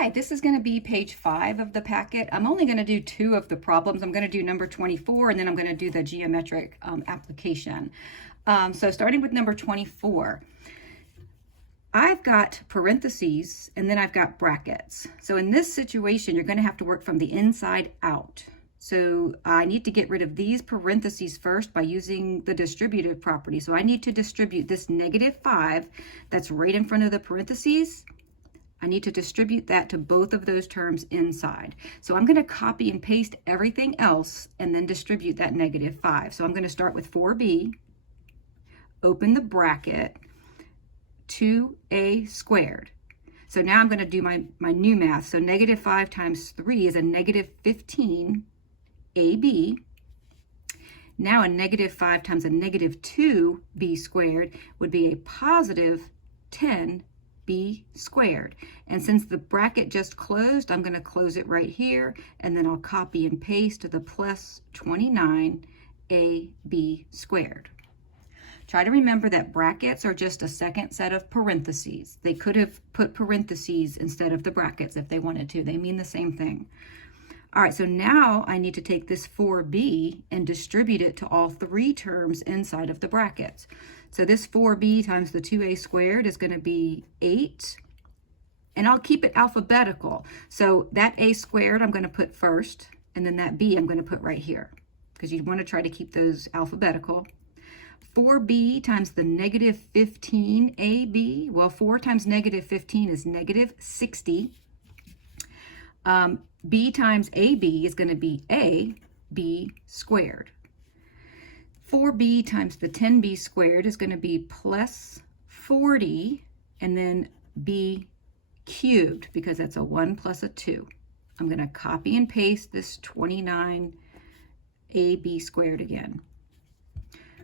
Hi, this is going to be page 5 of the packet. I'm only going to do 2 of the problems. I'm going to do number 24 and then I'm going to do the geometric application. So starting with number 24, I've got parentheses and then I've got brackets. So in this situation, you're going to have to work from the inside out. So I need to get rid of these parentheses first by using the distributive property. So I need to distribute this -5 that's right in front of the parentheses. I need to distribute that to both of those terms inside. So I'm going to copy and paste everything else and then distribute that -5. So I'm going to start with 4b, open the bracket, 2a squared. So now I'm going to do my new math. So -5 times 3 is a -15ab. Now a -5 times a -2b squared would be a positive 10b squared. And since the bracket just closed, I'm going to close it right here, and then I'll copy and paste the plus 29ab squared. Try to remember that brackets are just a second set of parentheses. They could have put parentheses instead of the brackets if they wanted to. They mean the same thing. All right, so now I need to take this 4b and distribute it to all 3 terms inside of the brackets. So this 4b times the 2a squared is going to be 8, and I'll keep it alphabetical. So that a squared I'm going to put first, and then that b I'm going to put right here, because you want to try to keep those alphabetical. 4b times the -15ab, well, 4 times -15 is -60. B times AB is going to be AB squared. 4b times the 10b squared is going to be plus 40, and then b cubed, because that's a 1 plus a 2. I'm going to copy and paste this 29ab squared again.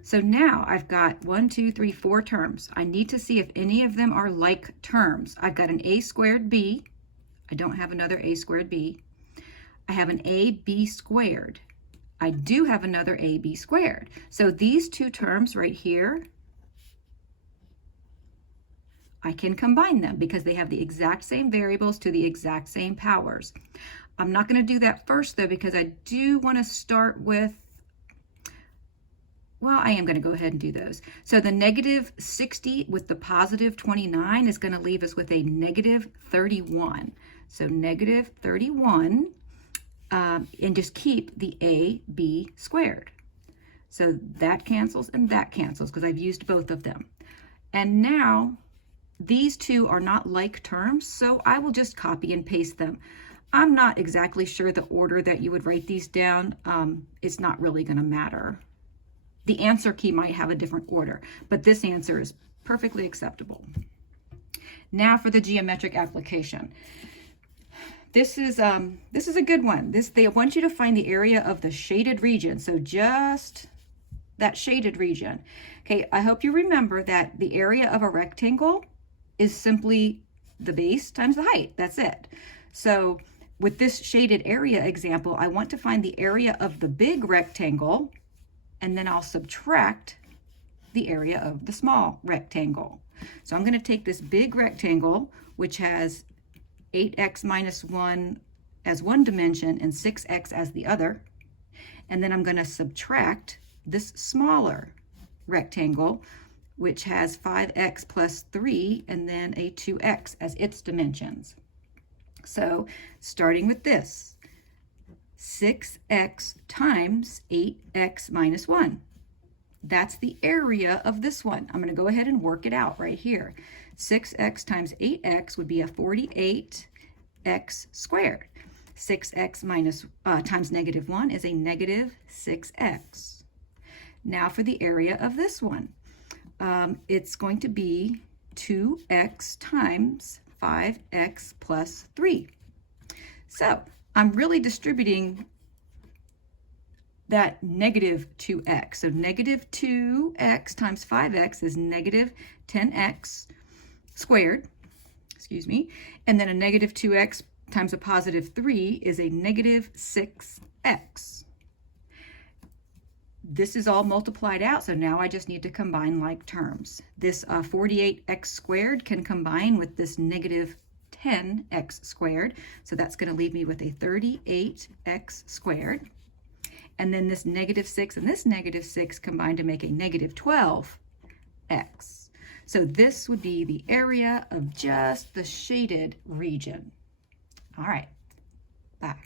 So now I've got 1, 2, 3, 4 terms. I need to see if any of them are like terms. I've got an a squared b. I don't have another a squared b. I have an ab squared. I do have another ab squared. So these 2 terms right here, I can combine them because they have the exact same variables to the exact same powers. I'm not going to do that first though, because I do want to start with, well, I am going to go ahead and do those. So the -60 with the positive 29 is going to leave us with a -31. So -31, and just keep the ab squared. So that cancels and that cancels because I've used both of them. And now these 2 are not like terms, so I will just copy and paste them. I'm not exactly sure the order that you would write these down. It's not really going to matter. The answer key might have a different order, but this answer is perfectly acceptable. Now for the geometric application. This is a good one. They want you to find the area of the shaded region, so just that shaded region. Okay, I hope you remember that the area of a rectangle is simply the base times the height. That's it. So with this shaded area example, I want to find the area of the big rectangle, and then I'll subtract the area of the small rectangle. So I'm going to take this big rectangle, which has 8x minus 1 as one dimension and 6x as the other, and then I'm going to subtract this smaller rectangle, which has 5x plus 3 and then a 2x as its dimensions. So starting with this, 6x times 8x minus 1. That's the area of this one. I'm going to go ahead and work it out right here. 6x times 8x would be a 48x squared. 6x minus times -1 is a -6x. Now for the area of this one. It's going to be 2x times 5x plus 3. So I'm really distributing that -2x. So -2x times 5x is -10x squared, excuse me, and then a -2x times a +3 is a -6x. This is all multiplied out, so now I just need to combine like terms. This 48x squared can combine with this -10 10x squared. So that's going to leave me with a 38x squared. And then this -6 and this -6 combine to make a -12x. So this would be the area of just the shaded region. All right, bye.